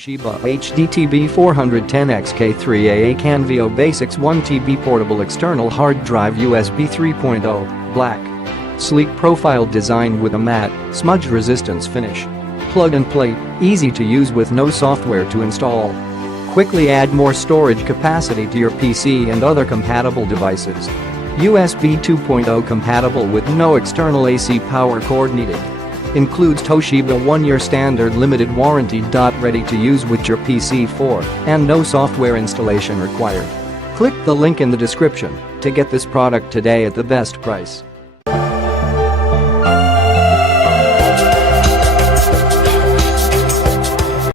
Toshiba HDTB410XK3AA Canvio Basics 1TB Portable External Hard Drive USB 3.0, black. Sleek profile design with a matte, smudge resistance finish. Plug and play, easy to use with no software to install. Quickly add more storage capacity to your PC and other compatible devices. USB 2.0 compatible with no external AC power cord needed. Includes Toshiba 1-year standard limited warranty. Ready to use with your PC and no software installation required. Click the link in the description to get this product today at the best price.